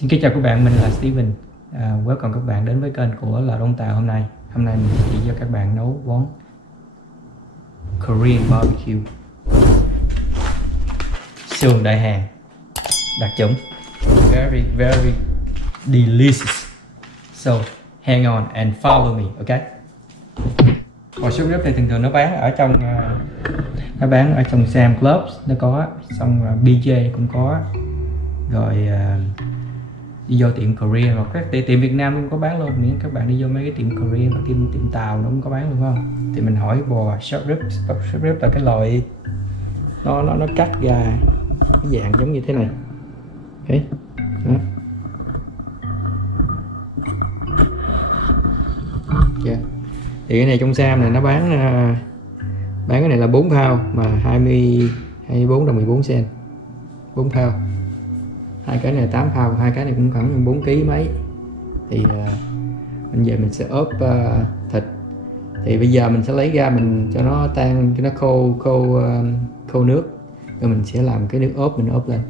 Xin kính chào các bạn, mình là Steven. Welcome các bạn đến với kênh của Lò Đông Tàu hôm nay. Hôm nay mình chỉ cho các bạn nấu món Korean barbecue sườn Đại Hàn đặc chủng, very delicious. So hang on and follow me, okay? Hồi súp rib thì thường nó bán ở trong Sam Clubs nó có, xong BJ cũng có, rồi đi vô tiệm Korean hoặc các tiệm Việt Nam cũng có bán luôn, miễn các bạn đi vô mấy cái tiệm Korean hoặc tiệm Tàu nó cũng có bán luôn, phải không? Thì mình hỏi bò short rib là cái loại nó cắt ra cái dạng giống như thế này, ok đó. Yeah. Thì cái này trong Sam này nó bán cái này là 4 pound mà 24 đồng 14 cent, 4 pound. Hai cái này 8 pound, hai cái này cũng khoảng 4 kg mấy. Thì mình về mình sẽ ốp thịt. Thì bây giờ mình sẽ lấy ra mình cho nó tan, cho nó khô nước, rồi mình sẽ làm cái nước ốp, mình ốp lên.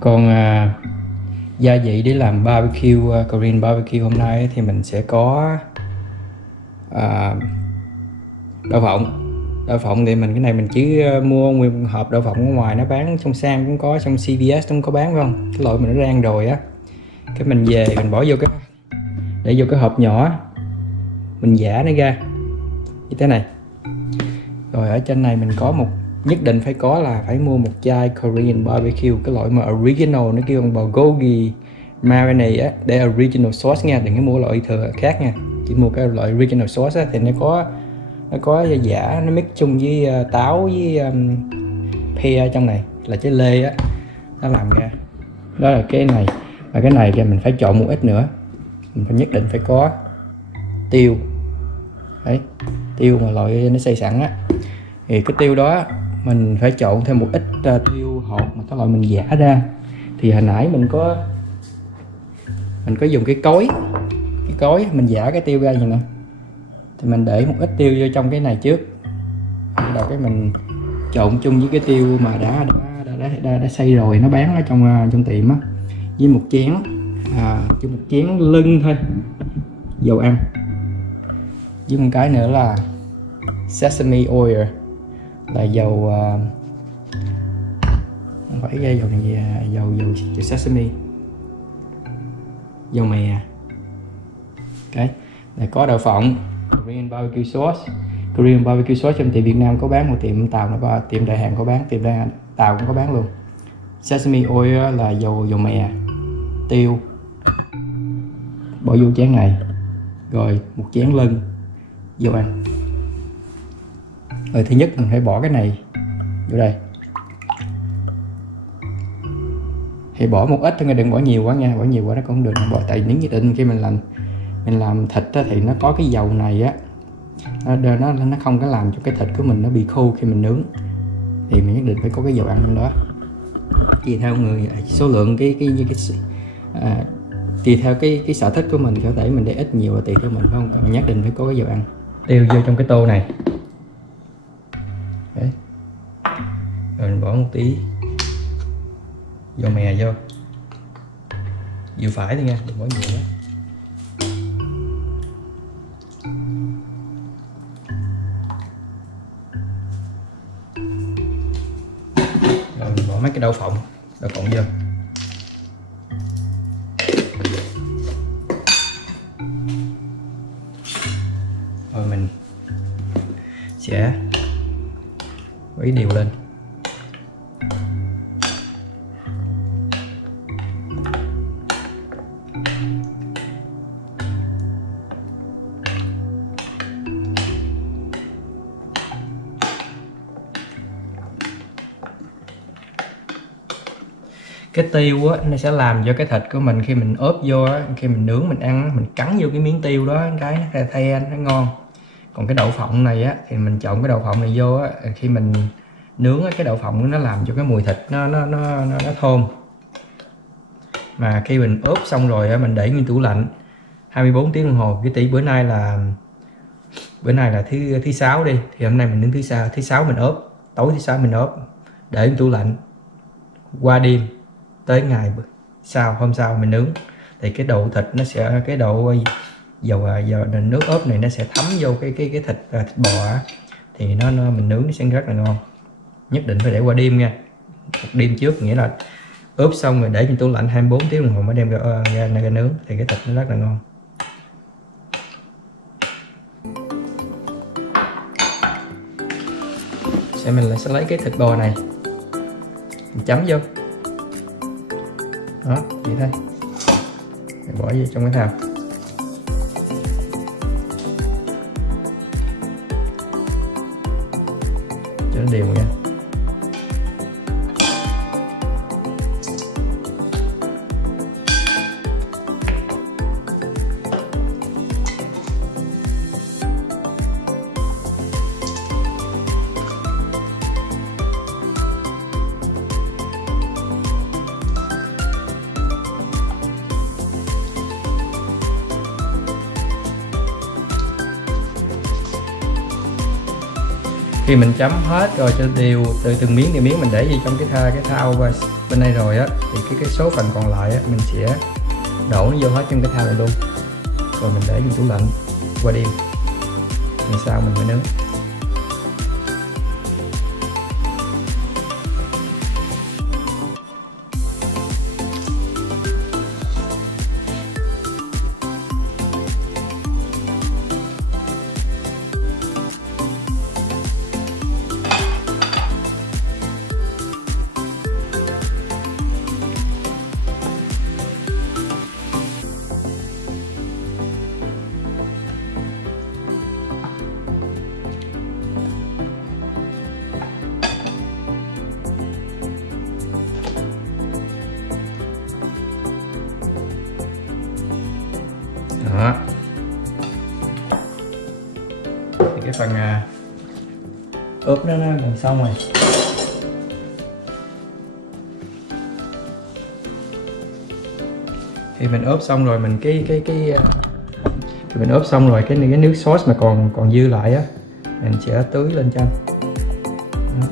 Còn gia vị để làm barbecue, Korean barbecue hôm nay thì mình sẽ có đậu phộng. Thì cái này mình chỉ mua nguyên hộp đậu phộng ở ngoài, nó bán trong Sam cũng có, trong CVS cũng có bán, phải không? Cái loại mình nó rang rồi á, cái mình về mình bỏ vô để vô cái hộp nhỏ, mình giã nó ra như thế này. Rồi ở trên này mình có nhất định phải có là phải mua một chai Korean barbecue, cái loại mà original, nó kêu bằng bulgogi marinade á, để original sauce nha, đừng có mua loại thừa khác nha, chỉ mua cái loại original sauce á, thì nó có giả, nó mix chung với táo với pear trong này là trái lê á, nó làm ra. Đó là cái này. Và cái này thì mình phải trộn một ít nữa, mình phải nhất định phải có tiêu đấy, tiêu mà loại nó xay sẵn á. Thì cái tiêu đó mình phải trộn thêm một ít tiêu hột mà cái loại mình giã ra. Thì hồi nãy mình có dùng cái cối mình giã cái tiêu ra vậy nè, thì mình để một ít tiêu vô trong cái này trước, rồi cái mình trộn chung với cái tiêu mà đã xay rồi, nó bán ở trong tiệm á, với một chén lưng thôi dầu ăn, với một cái nữa là sesame oil, là dầu không phải cái dầu này, dầu sesame, dầu mè. Cái này có đậu phộng, Korean barbecue sauce trong tiệm Việt Nam có bán, một tiệm Tàu nó có, tiệm Đại Hàn có bán, tiệm Tàu cũng có bán luôn. Sesame oil là dầu mè, tiêu, bỏ vô chén này, rồi một chén lưng dầu ăn. Rồi thứ nhất mình phải bỏ cái này vô đây, thì bỏ một ít thôi, đừng bỏ nhiều quá nha, bỏ nhiều quá nó cũng không được. Bỏ tại những nhất định khi mình làm thịt á, thì nó có cái dầu này á, nó không có làm cho cái thịt của mình nó bị khô khi mình nướng, thì mình nhất định phải có cái dầu ăn trong đó. Tùy theo người, số lượng tùy theo cái sở thích của mình, có thể mình để ít nhiều là tùy theo mình, phải không? Còn nhất định phải có cái dầu ăn. Tiêu vô trong cái tô này. Đấy. Rồi mình bỏ một tí dầu mè vô, vừa phải thôi nha, đừng bỏ nhiều quá. Rồi mình bỏ mấy cái đậu phộng vô. Rồi mình sẽ quấy đều lên. Cái tiêu á, nó sẽ làm cho cái thịt của mình khi mình ốp vô á, khi mình nướng mình ăn, mình cắn vô cái miếng tiêu đó, cái nó thay nó ngon. Còn cái đậu phộng này á, thì mình trộn cái đậu phộng này vô á, khi mình nướng á, cái đậu phộng nó làm cho cái mùi thịt nó thơm. Mà khi mình ốp xong rồi á, mình để nguyên tủ lạnh 24 tiếng đồng hồ. Cái tỷ bữa nay là thứ sáu đi, thì hôm nay mình nướng thứ sáu mình ốp, tối thứ sáu mình ốp, để trong tủ lạnh qua đêm tới ngày sau, hôm sau mình nướng thì cái độ thịt nó sẽ, cái độ dầu nước ốp này nó sẽ thấm vô cái thịt bò á, thì nó mình nướng nó sẽ rất là ngon. Nhất định phải để qua đêm nha, một đêm trước, nghĩa là ướp xong rồi để trong tủ lạnh 24 tiếng đồng hồ mới đem ra nướng thì cái thịt nó rất là ngon. Mình sẽ lấy cái thịt bò này mình chấm vô đó, vậy thôi, mình bỏ vô trong cái thau cho nó đều nha. Khi mình chấm hết rồi cho đều từ từng miếng mình để gì trong cái thau bên đây rồi á, thì cái số phần còn lại á, mình sẽ đổ nó vô hết trong cái thau này luôn, rồi mình để trong tủ lạnh qua đêm, ngày sau mình mới nướng. Đó. Thì cái phần ướp nó gần xong rồi. Thì mình ướp xong rồi mình mình ướp xong rồi cái nước sốt mà còn dư lại á, mình sẽ tưới lên trên. Đó.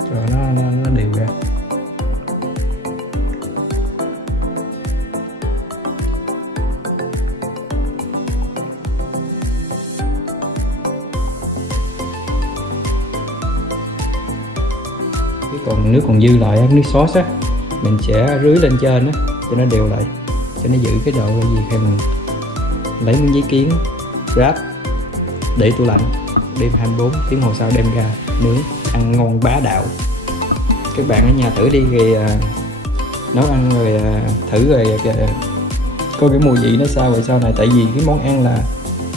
Cho nó đều ra. Còn nước còn dư lại, nước sốt á, mình sẽ rưới lên trên á cho nó đều lại, cho nó giữ cái độ gì. Khi mình lấy miếng giấy kiến wrap để tủ lạnh đêm 24 tiếng hồ sau đem ra nướng ăn ngon bá đạo. Các bạn ở nhà thử đi rồi nấu ăn rồi thử rồi coi cái mùi vị nó sao vậy sau này. Tại vì cái món ăn là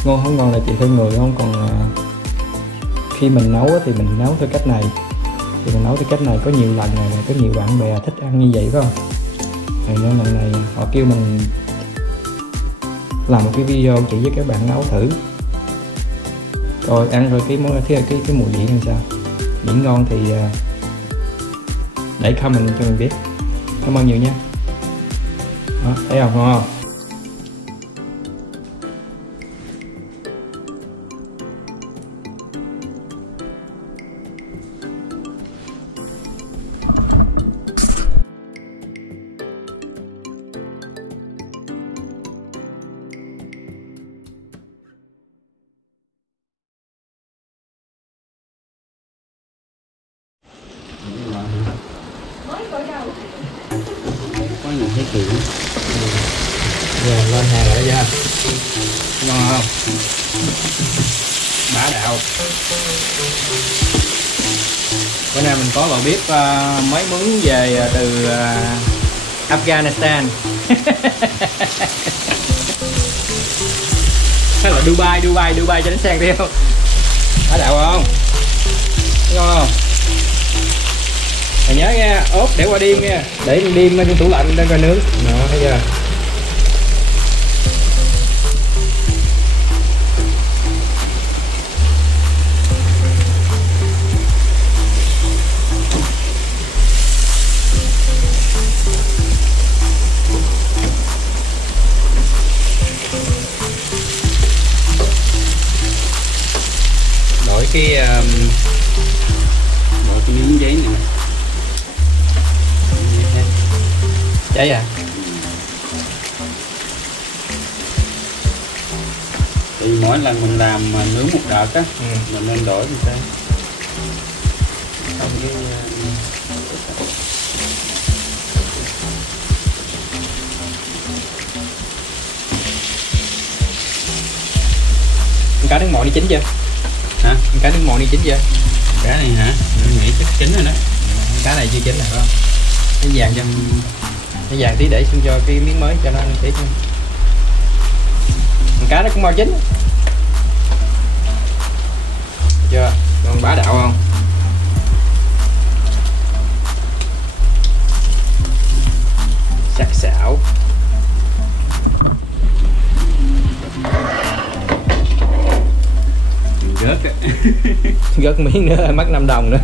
ngon không ngon là tùy theo người không, còn khi mình nấu thì mình nấu theo cách này, thì mình nấu theo cách này có nhiều lần này, có nhiều bạn bè thích ăn như vậy phải không? Nên lần này họ kêu mình làm một cái video chỉ với các bạn nấu thử coi ăn rồi cái mùi vị làm sao. Những ngon thì để comment cho mình biết. Cảm ơn nhiều nha. Đó, thấy không, ngon không? Có những cái kiểu Giờ lên hàng rồi đó chưa? Ngon không? Bá đạo. Bữa nay mình có vào bếp mới mướn về từ Afghanistan. Hay là Dubai cho nó sang theo. Bá đạo không? Ngon không? Mày nhớ nha, ốp để qua đêm nha, để đêm trong tủ lạnh để coi nướng. Đó, thấy chưa? Đổi cái Đấy à? Thì mỗi lần mình làm mà nướng một đợt á, mình nên đổi như thế. Xong cái cá nước mồi đi chín chưa? hả? Cá nước mồi đi chín chưa? Cá này hả? Mình nghĩ chắc chín rồi đó. Cá này chưa chín rồi phải không? Cái vàng cho cái vàng tí để xuống cho cái miếng mới cho nó ăn tí. Cá nó cũng mau chín. Chưa? Còn bá đạo không? Sắc sảo. Rớt á. Gớt miếng nữa mất 5 đồng nữa.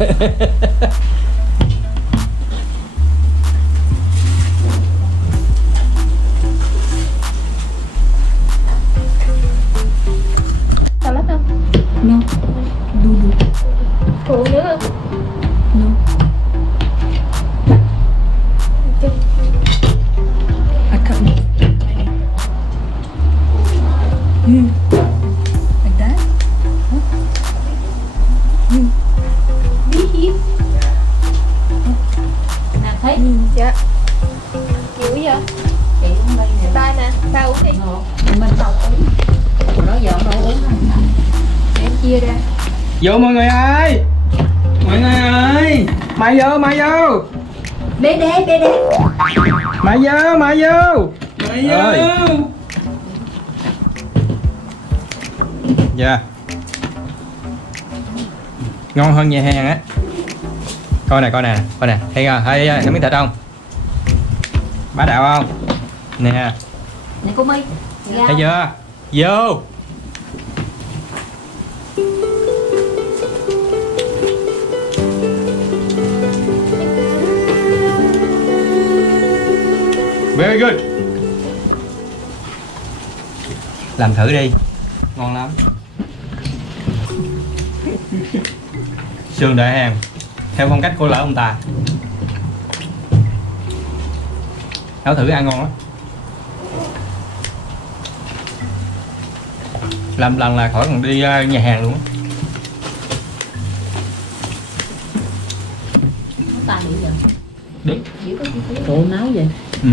Salad không? No. Do. Phụ nữa không? No. I can't. Like that? Bí hiếp. Nào thấy. Dạ. Nhiều vậy? Chị uống đây nè. Ba nè, ba uống đi. Mình không uống. Hồi đó giờ không uống không? Em chia ra. Vô mọi người ơi. Mọi người ơi, Mày vô, mày vô. Bê đế. Mày vô, mày vô. mày Ơi. ơi. Dạ. Ngon hơn nhà hàng á. Coi nè, thấy không? Thấy nó miếng thịt không? Bá đạo không? Nè, Nè cô My. thấy chưa? Vô. Very good. Làm thử đi. Ngon lắm. Sườn đợi hàng theo phong cách của lỡ ông ta. Nấu thử ăn ngon lắm. Làm lần là khỏi còn đi nhà hàng luôn á. Nó tay bị giờ. Đúng. Chỉ có chi phí. Cô nói vậy. Ừ.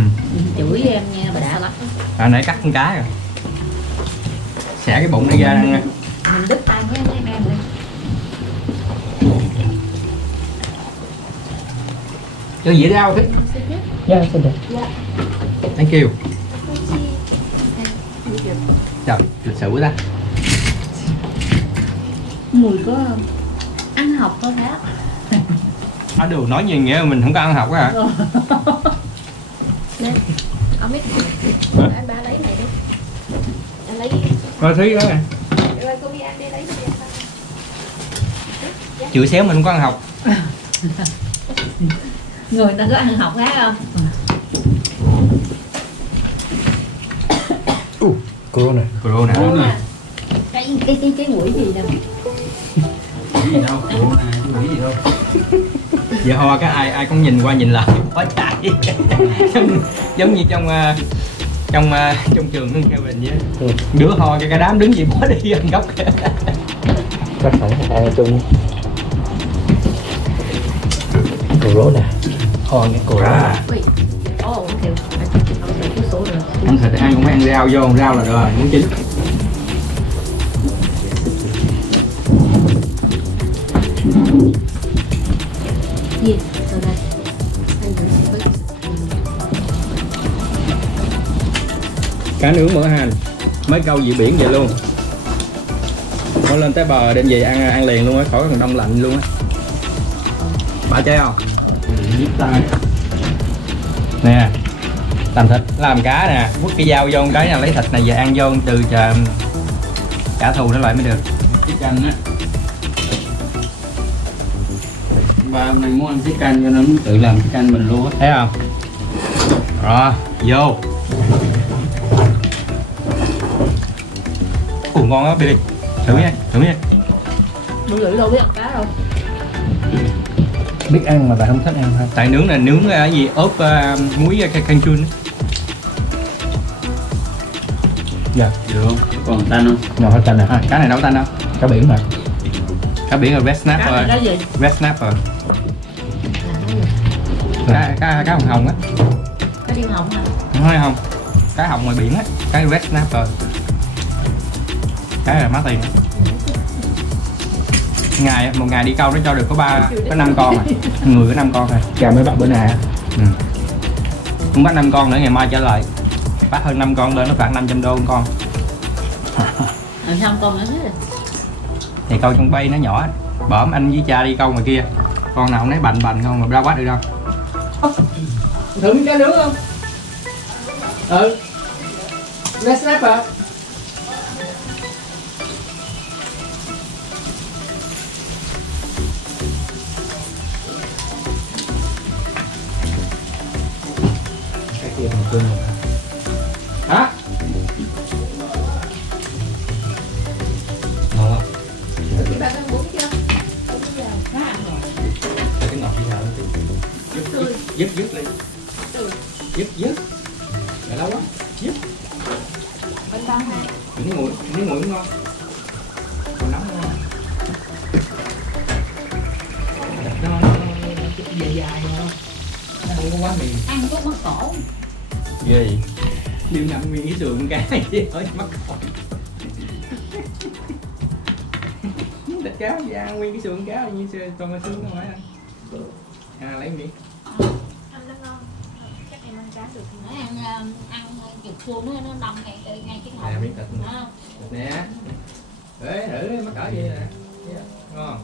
Chửi em nha bà đã lắm. À, nãy cắt con cá rồi. Xẻ cái bụng này ra ăn. Mình đứt tay với em đi. Cho dĩa rau thích. Dạ, xin được. Dạ. Thank you. Trời, lịch sự quá ta. Mùi có ăn học có khác. Ở đường nói gì nghĩa mình không có ăn học á hả? Nè, ông biết anh ba lấy này đi. Anh lấy. Coi thứ đó nè. Rồi cô đi ăn đi lấy đi ăn. Chữ xéo mình không có ăn học. Người ta có ăn học khác không? Corona. Corona. Cái mũi gì nè. Cái gì đâu, corona chứ nghĩ gì đâu. Giờ ho cái ai cũng nhìn qua nhìn lại quá chạy. giống như trong trường nó theo mình vậy. Đứa ho cái đám đứng gì bỏ đi ăn gốc. Có phải ăn chung corona. Ho cái corona. Ồ, kiểu cái số rồi. Ăn thịt ăn cũng phải ăn rau vô, rau là rồi muốn chín. Gì? Rồi đây. Cá nướng mỡ hành, mới câu dị biển vậy luôn. Nó lên tới bờ đem về ăn liền luôn á, khỏi còn đông lạnh luôn á. Bả chơi không? Nhíp tay. Nè, làm thịt, làm cá nè, quất cái dao vô cái nào lấy thịt này về ăn vô từ chờ trả thù nó lại mới được. Cái canh á. Ba hôm nay muốn ăn cái canh cho nó tự làm cái canh mình luôn á. Thấy không? Rồi, vô. Ủa ngon á Billy. Thử nha. Bữa lưỡi đâu biết ăn cá đâu. Biết ăn mà bạn không thích ăn thôi. Tại nướng là nướng cái gì ốp muối canh chua. Dạ. Được không? Còn tanh không? Ngồi hết tanh nè. Cá này đâu tanh đâu? Cá biển mà. Cá biển là red Cá snapper. này đó gì? Red snapper. Là Cá hồng hồng á. cá điên hồng hả? Không không. Cá hồng ngoài biển á. Cá red snapper. Cá này mắc tiền. Một ngày đi câu nó cho được có 5 con rồi. Người có 5 con thôi. Chào mấy bạn bữa nào. Không bắt 5 con nữa, ngày mai trả lời. Bắt hơn 5 con lên nó phạt 500 đô một con. Làm sao con nữa thế? Thì câu trong bay nó nhỏ. Bởm anh với cha đi câu ngoài kia. Con nào không thấy bành không mà ra bắt được đâu. Thử miếng cá nướng không? Red snapper. Hả? Ngon không? Chị ba có muốn chưa? Không có giờ. Nó ăn rồi. Cái ngọt như nào dứt lên. Dứt. Để lâu quá. Dứt. Bên ba hả? Miếng nguội cũng ngon. Còn nóng ngon. Nó dài thôi. Nó không có quá mềm. Ăn có mất cổ. Ghê vậy? Điêu nằm nguyên cái sườn cá chứ hơi mắc cổ. Thịt cá da nguyên cái sườn cá như con xương không phải anh. Lấy miếng. Ăn nó ngon. Chắc em ăn cá được. Nó ăn chụp xương nó đâm ngay cái hông. Nè miếng thịt nè. Đó. Thịt nè. Để thử mắc cỡ vậy nè. Ngon.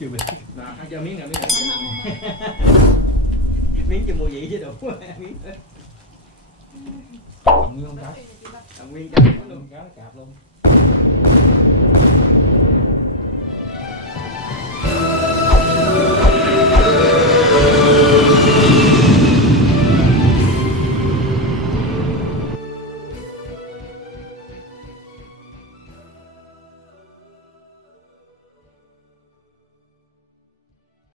Chưa bị. Nào, ăn cho miếng nào. Miếng cho mua vị chứ đủ. Miếng thôi. Nguyên không cá. Nguyên cá luôn. Cá nó cạp luôn.